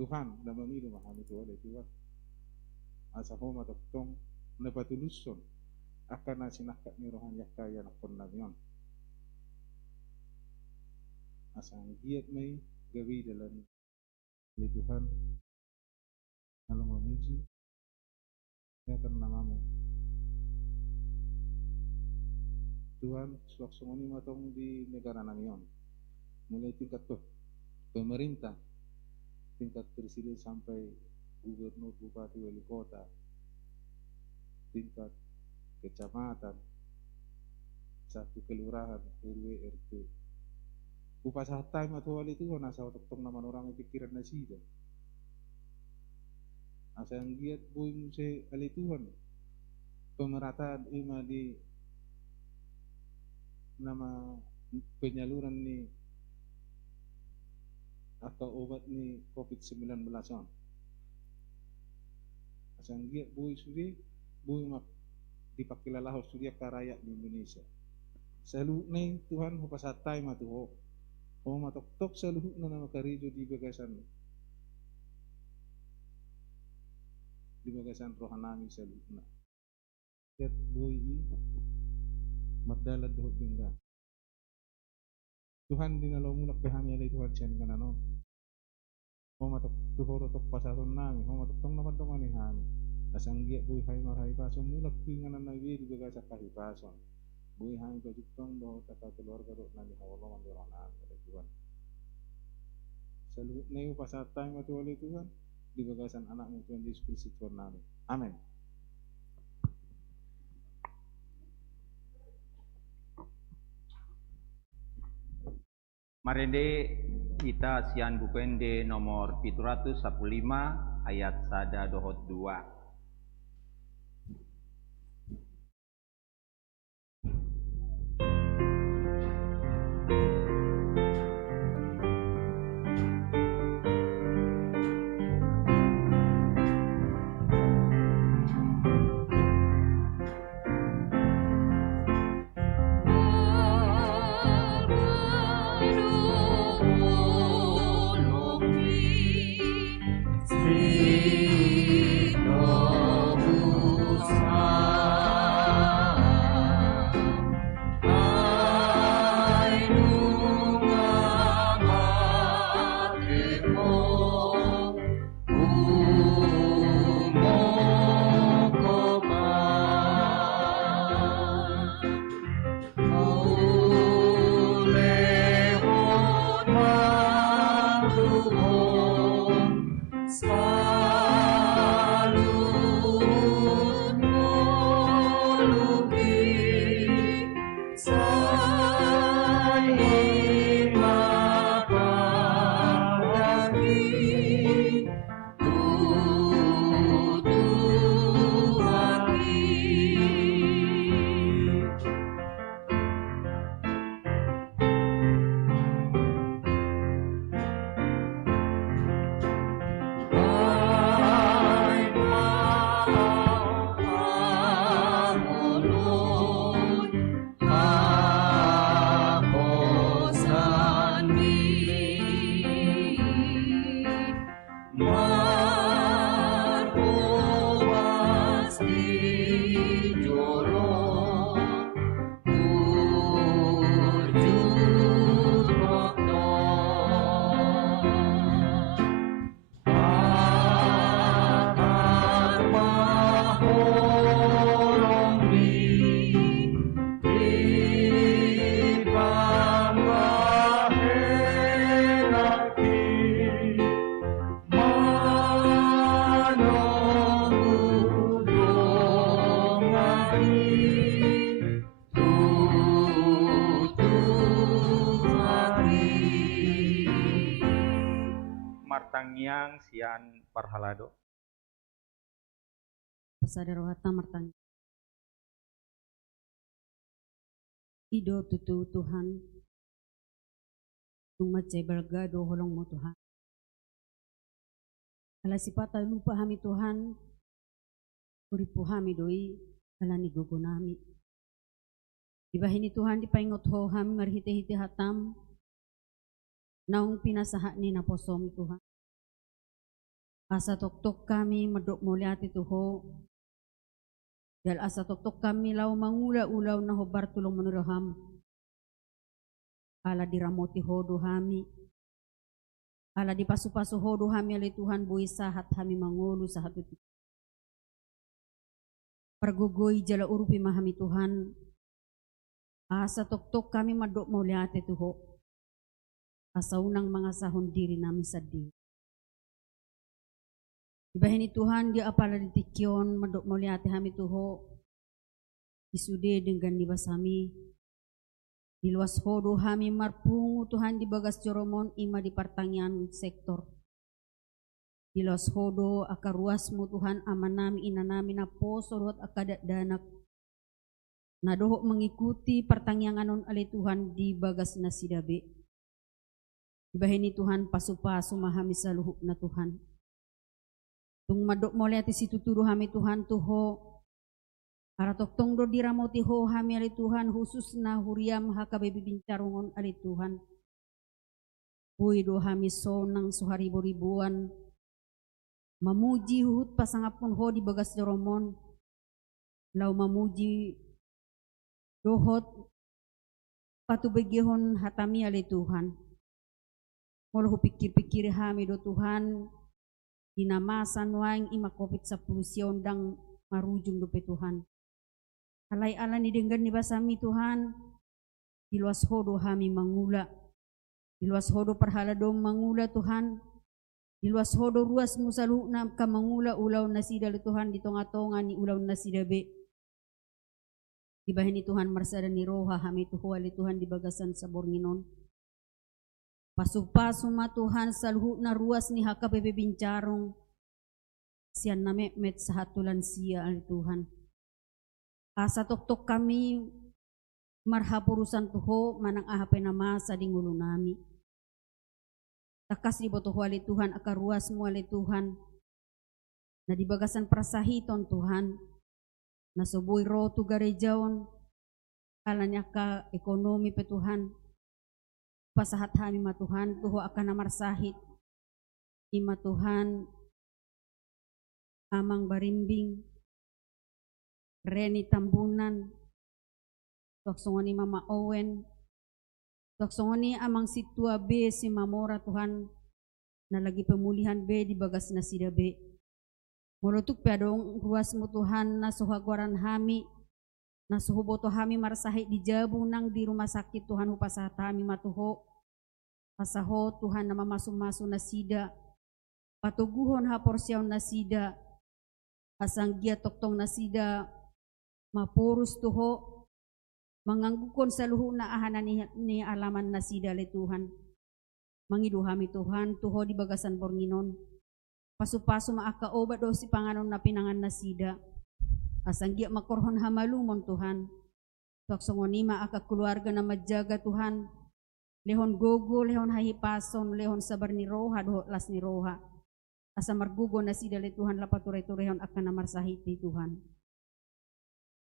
Tuhan nama ini memahami Tuhan Tuhan asa homa toktong na patuluson akan nasinakat ni rohan yakaya nakon namion asa ang giat may gawi dalam ni Tuhan alam memuji ya akan namamu Tuhan suaksongoni matong di negara namion mulai tingkat pemerintah tingkat presiden sampai gubernur, bupati, wali kota tingkat kecamatan satu kelurahan RW RT upasahatay matuwali itu nasa otoktong naman orang pikiran na sida asa ang giat buim se alituhan pemerataan ima di nama penyaluran ni atau obat ni COVID-19 on. Asang giat buy sudi buy mak dipakilalaho sudi ka rakyat di Indonesia. Saluhuk na Tuhan hupasatay matuho. O matoktok saluhuk na makarijo di bagasan. Di bagasan rohanami saluhuk na. Giat buy magdalad doh bingga. Tuhan dinalomulak kami alay Tuhan siya nga nanon. Matok tuhoro tok pasaron nami, matok tong naman tong anihan. Asang giat buhay hay marhay paso mulak tuy nga nanaywi di baga sa kahipason. Buhay hay pajutong do takatulor garo na ni hawalong ang dironan alay Tuhan. Saluhuk na yung pasatay matuwali Tuhan, di bagasan anak mo Tuhan Yesus Kristus Tuhan namin. Amen. Marende kita sian bupende nomor 715 ayat sada dohot 2. Sino martangiang sian parhalado. Pasada rohata martang. Ido tutu Tuhan. Tung macay balgado holong mo Tuhan. Kala sipata lupa hami Tuhan. Uripo hami doi. Kala ni gogo nami. Ibahini Tuhan dipaingot ho hami marhite-hite hatam. Naung pinasaha ni naposom Tuhan. Asa tok-tok kami medok muliati Tuho. Dal asa tok-tok kami lau mangula-ulaw na hobar tulong menuraham. Ala diramoti hodo hami. Ala dipasu-pasu hodo hami ali Tuhan bui sahat hami mangulu sahat itu. Pergugoi jala urupi mahami Tuhan. Asa tok-tok kami medok muliati Tuho. Asa unang mga sahon diri nami sadih. Ibahini Tuhan dia apala ditikyon medok muliati hami Tuho. Isude dengan dibasami. Di luas hodo hami marpungu Tuhan di bagas joromon ima di pertanian sektor. Di luas hodo aka ruasmu Tuhan amanami inanami na posorot akadat danak. Nadohok mengikuti pertanian anon ali Tuhan di bagas nasidabe. Ibahini Tuhan pasu-pasu mahami saluhuk na Tuhan. Tung madok mole ati situ turu hami Tuhan Tuho. Aratok tong do diramoti ho hami ali Tuhan khusus na huriam hakabe bibincarungon ali Tuhan. Hui do hami sonang suharibu-ribuan. Mamuji hut pasangapun ho di bagas joromon. Lau mamuji dohot patubegihon hatami ali Tuhan. Molo pikir-pikir hami do Tuhan. Dinamasan waing ima COVID-10 siondang marujung dope Tuhan. Alay ala ni denggan ni basami Tuhan. Di luas hodo hami mangula. Di luas hodo perhaladom mangula Tuhan. Di luas hodo ruas musalu na ka mangula ulaw nasida li Tuhan di tonga-tonga ni ulaw nasidabe. Ibahin ni Tuhan marsada ni roha hami tuho ali Tuhan di bagasan sa Bornginon. Pasu-pasu ma Tuhan salhu na ruas ni hakapepe bincarong. Siyan na met sa hatulan siya al Tuhan. Asa tok-tok kami marhapurusan tuho manang ahape na masa di ngulo nami. Takas di boto ali Tuhan aka ruas mo ali Tuhan. Na di bagasan prasahiton Tuhan. Na subuy roto garejaon. Alanya ka ekonomi pe Tuhan. Pasahat hami ma Tuhan, tuho akan namarsahit. Ima Tuhan, amang barimbing, Reni Tambunan, tuaksongoni Mama Owen, tuaksongoni amang situa B si Mamora Tuhan, na lagi pemulihan B di bagas nasida B. Mulutuk piadong ruas mo Tuhan na suhagwaran hami, na suhuboto hami marsahit di jabunang di rumah sakit Tuhan hupasahat hami matuho. Pasaho Tuhan na mamasu-masu nasida. Patuguhon haporsyaw nasida. Asang gia toktong nasida. Mapurus tuho. Manganggukon sa luho na ahanan ni alaman nasida le Tuhan. Mangidu hami Tuhan tuho di bagasan Bornginon. Pasu-pasu maakaoba do si panganon na pinangan nasida. Asang gia makorhon hamalumon Tuhan. Tuaksongonima aka keluarga na majaga Tuhan. Lehon gogo, lehon hahipason, lehon sabar ni roha, doho las ni roha. Asa margugo na sida le Tuhan lapaturay-turayhon akan namarsahiti Tuhan.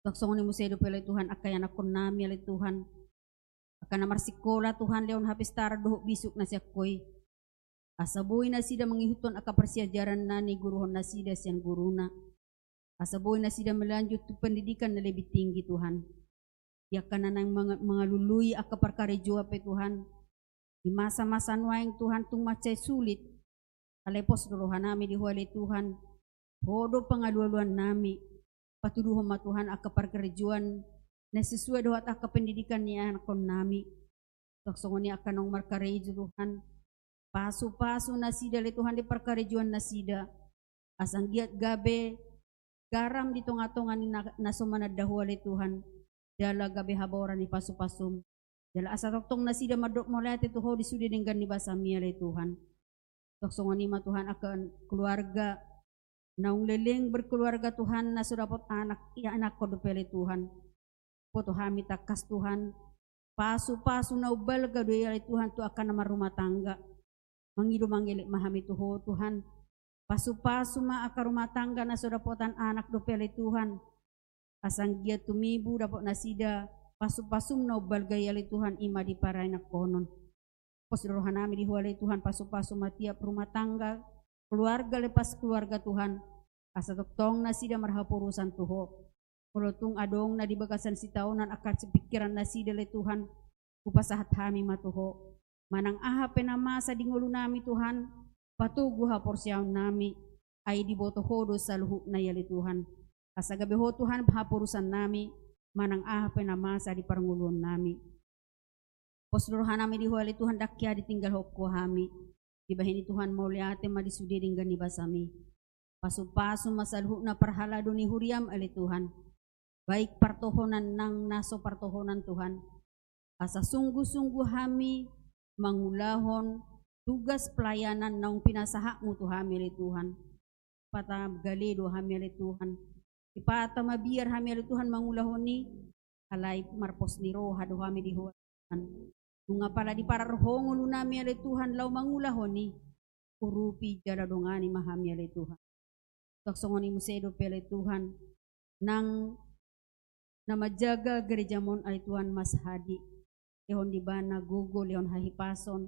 Tuaksongoni musedo pala Tuhan akayan akon nami ale Tuhan. Akan namarsikola Tuhan lehon hapistara doho bisuk na siya koy. Asa buhay na sida mangihuton aka persiajaran na ni guruhon na sida siyang guruna. Asa buhay na sida melanjut tu pendidikan na lebih tinggi Tuhan. Yakan na ng mga luluy aka parkarejoa pe Tuhan. Di masa-masa nuaing Tuhan tung macay sulit. Alepos duluhan nami di huwali Tuhan. Hodo pangalualuan nami. Patuduho ma Tuhan aka parkarejoan. Na sesuai doat aka pendidikan ni anakon nami. Taksongon ni aka nong markarejo Tuhan. Paso-paso na sida le Tuhan di parkarejoan na sida. Asang giat gabe. Garam di tonga-tonga ni nasumanad dahuwali Tuhan. Dala gabi haboran ni pasu-pasum. Dala asa toktong nasida madok molate tuho di sudi dengan ni basami ale Tuhan. Toksongonima Tuhan akan keluarga naung leleng berkeluarga Tuhan na sudapot anak ya anak ko dupele Tuhan. Poto hami takas Tuhan. Pasu-pasu na ubal gadoy Tuhan tu akan nama rumah tangga. Mangidu mangilik mahami tuho Tuhan. Pasu-pasu ma akan rumah tangga na sudapotan anak dupele Tuhan. Asang gia tumibu dapot nasida. Pasu-pasu na ubal gayali Tuhan ima di paray na konon. Posrohan nami dihualay Tuhan pasu-pasu matiap rumah tangga. Keluarga lepas keluarga Tuhan. Asa toktong na sida marhapurusan tuho. Kolotung adong na dibagasan si taonan akan sepikiran na sida le Tuhan. Kupasahat hami matuho. Manang aha penamasa dingulu nami Tuhan. Patugu haporsyaw nami. Ay diboto hodo sa luhuk na yali Tuhan. Asa gabiho Tuhan hapurusan nami. Manang aha penamasa di parangulun nami. Posluruhan nami dihualay Tuhan dakya ditinggal hokko hami. Dibahini Tuhan mauliate madisudi dengan nibasami. Pasu-pasu masalhu na parhalado ni huriam ali Tuhan. Baik partohonan nang naso partohonan Tuhan. Asa sungguh-sungguh hami mangulahon tugas pelayanan naung pinasahakmu Tuhan ali Tuhan. Pata galido hami ali Tuhan. Ipata mabiar hami ali Tuhan mangulahon ni alay marpos ni roha do hami dihuan. Bunga pala di para rohongon nami ali Tuhan lau mangulahon ni urupi jala dongani mahami ali Tuhan. Toksongoni musedo pele Tuhan nang namajaga gereja mon ali Tuhan Mas Hadi. Ehon di bana gugo leon hahipason.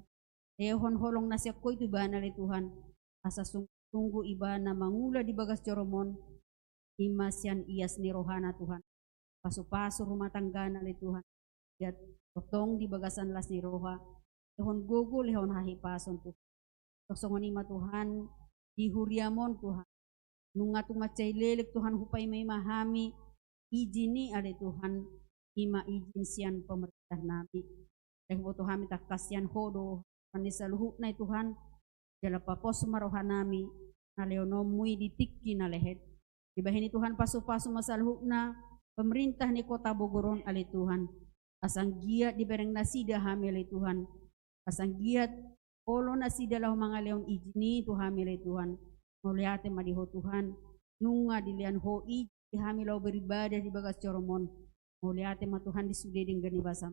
Ehon holong nasyak ko itu ibana ali Tuhan. Asa sungguh ibana mangula di bagas joromon. Imasyan ias ni rohana Tuhan. Pasu-pasu rumah tangga ali Tuhan. Ya totong di bagasan las ni roha. Ehon gugo leon hahipason Tuhan. Toksongonima Tuhan di huriamon Tuhan. Nunga tumacay lelek Tuhan hupay may mahami. Ijini ali Tuhan. Ima ijin siyan pemerintah nabi. Dahil po Tuhan mitakasyan hodo. Panisaluhuk na Tuhan. Jala papos marohan nami. Na leonomui ditiki na lehet. Dibahini Tuhan pasu-pasu masaluhuk na. Pemerintah ni kota Bogoron ali Tuhan. Asang giat dibereng nasida hamil ali Tuhan. Asang giat polo nasida lahu mga leon ijini tu hamil ali Tuhan. Muliate madiho Tuhan. Nunga dilian ho iji hamil lahu beribadah di bagas coromon. Muliate ma Tuhan disudi dengan nibasam.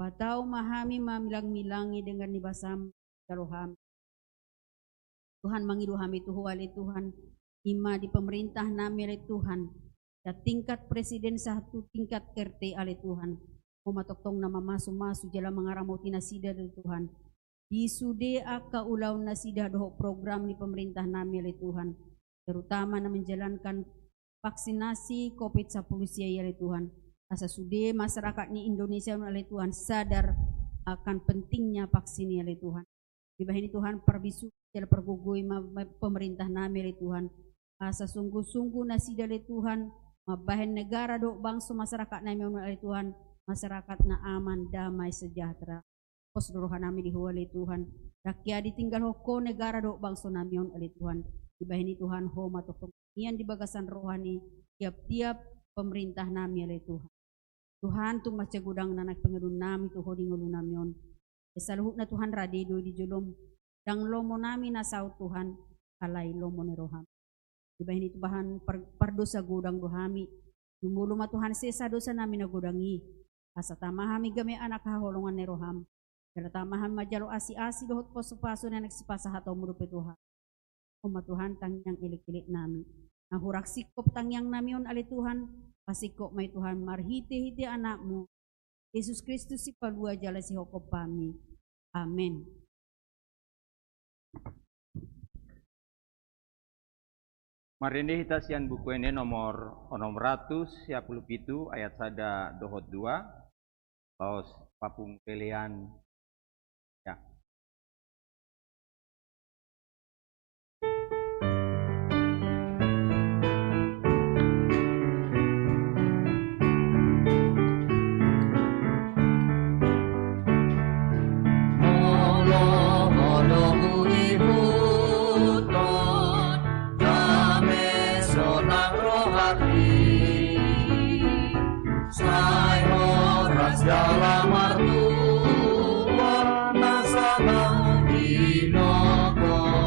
Patau mahami mamilang-milangi dengan nibasam daloham. Tuhan mangidu hami tuhu ali Tuhan. Ima di pemerintah nami ali Tuhan. Ya tingkat presiden satu tingkat RT ali Tuhan. Umatoktong nama masu-masu jala mengaramoti nasida dari Tuhan. Disude aka ulaw nasida doho program ni pemerintah nami ali Tuhan. Terutama na menjalankan vaksinasi COVID-19 ya Tuhan. Asa sude masyarakat ni Indonesia oleh Tuhan sadar akan pentingnya vaksin ya Tuhan. Dibahini Tuhan perbisu jala pergugui pemerintah nami oleh Tuhan. Asa sungguh-sungguh nasida oleh Tuhan. Mabahin negara do bangsa masyarakat nami oleh Tuhan. Masyarakat na aman, damai, sejahtera. Posduruhan nami dihuali Tuhan. Rakyat ditinggal hoko negara do bangsa nami oleh Tuhan. Dibahini Tuhan ho matokong iyan di bagasan rohani tiap-tiap pemerintah nami oleh Tuhan. Tuhan tung maca gudang nanak pengedun nami tuho di ngulu namion. Esaluhuk na Tuhan radido di julom. Dang lomo nami nasaw Tuhan alay lomo ni roham. Dibahini Tuhan pardosa gudang dohami. Dumuluma Tuhan sesa dosa nami na gudangi. Asa tamahami game anak haholongan ni roham. Dala tamahami majalo asi-asi dohot poso-paso na nagsipasa hataw murupi Tuhan. Uma Tuhan tangyang ilik-ilik nami. Ang hurak sikop tangyang namion ali Tuhan. Pasikop may Tuhan marhiti-hiti anakmu. Yesus Kristus si palua jala si hokop pami. Amen. Marindi hita sian buku ini nomor 617 ayat sada dohot 2. Paus papung pilihan ya. Dalam artu warna sana di nogo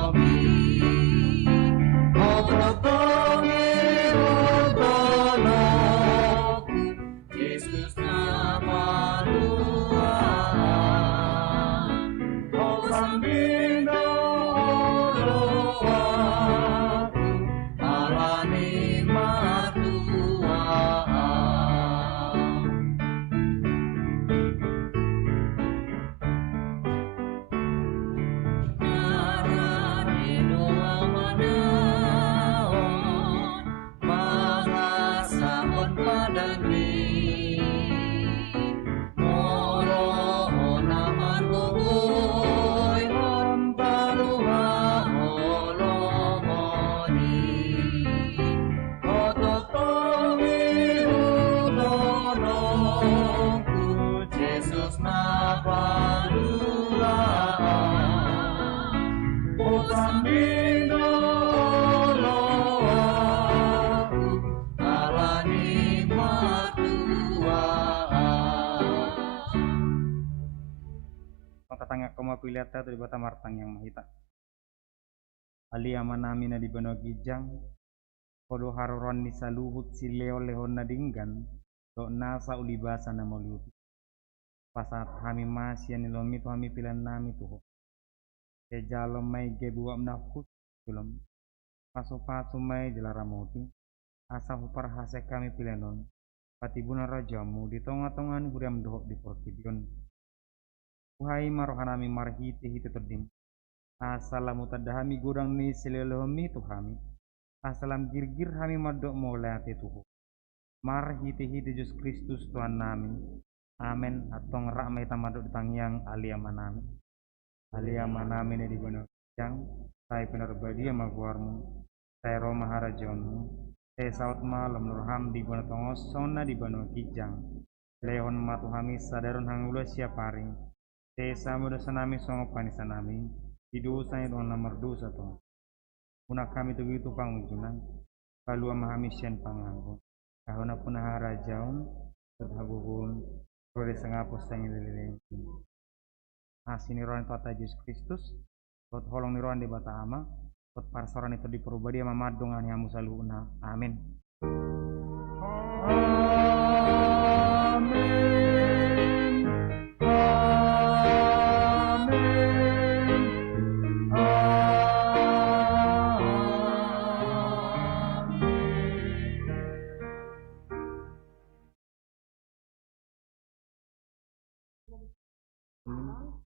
mapilata tu di bata martang yang mahita. Alia manami na di bano gijang, kodo haroron ni saluhut si leo lehon na dinggan, do nasa ulibasa na moliut. Pasat hami masya ni lomi tu hami pilan nami tuho. E jalom may gebuam na hut tulom. Paso-paso may jelaramoti, asa hupar hasek kami pilanon. Patibuna rajamu di tonga-tongan huriam dohok di portibion. Uhai marohanami marhiti hiti terdim. Asalamu tadahami gudang ni selelomi tuhami. Asalam girgir hami madok molati tuhu. Marhiti hiti Yesus Kristus Tuhan nami. Amen. Atong ramai tamadok tangyang alia manami. Alia manami ne di bano yang sai penerbadia magwarmu. Sai Roma harajonmu. Sai saut malam nurham di bano tongos sona di bano kijang. Leon matuhami sadaron hangula siaparing. Sai samuda sanami songo panisanami. Hidusan itu nomor dosa tuh. Una kami tu gitu pangunjunan. Kalua mahami sian panganggo. Kahuna punah rajaun. Terhagugun. Rode sengapus tengil lilin. Asini rohan tata Yesus Kristus. Tot holong nirohan di bata ama. Tot parsoran itu diperubah dia mamadungan yang musaluna. Amin.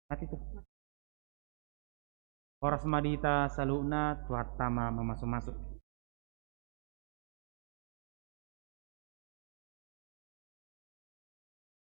Hati tuh. Horas madita saluna tuat tama memasuk-masuk.